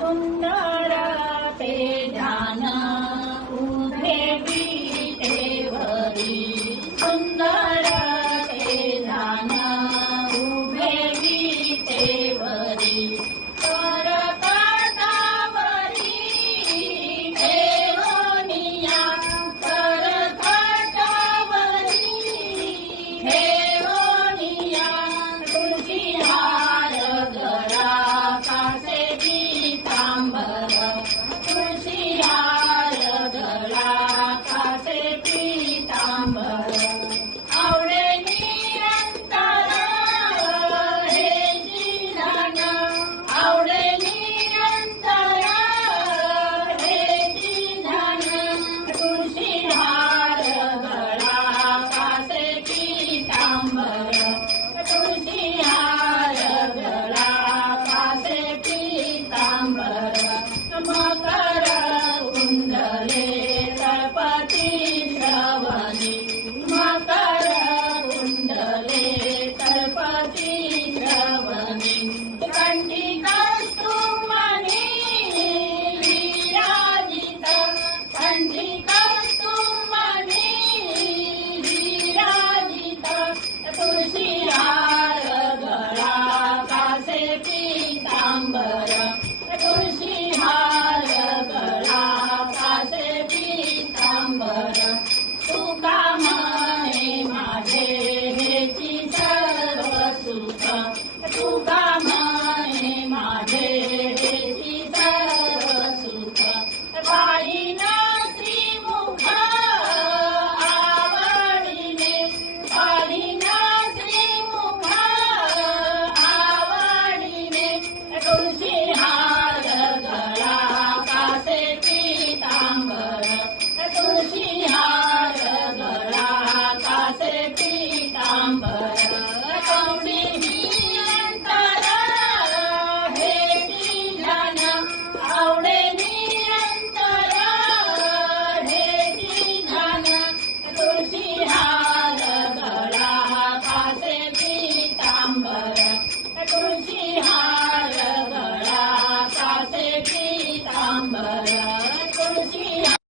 सुंदर ध्यान उभे पीठे वरी. सुन्दर Ambara Hare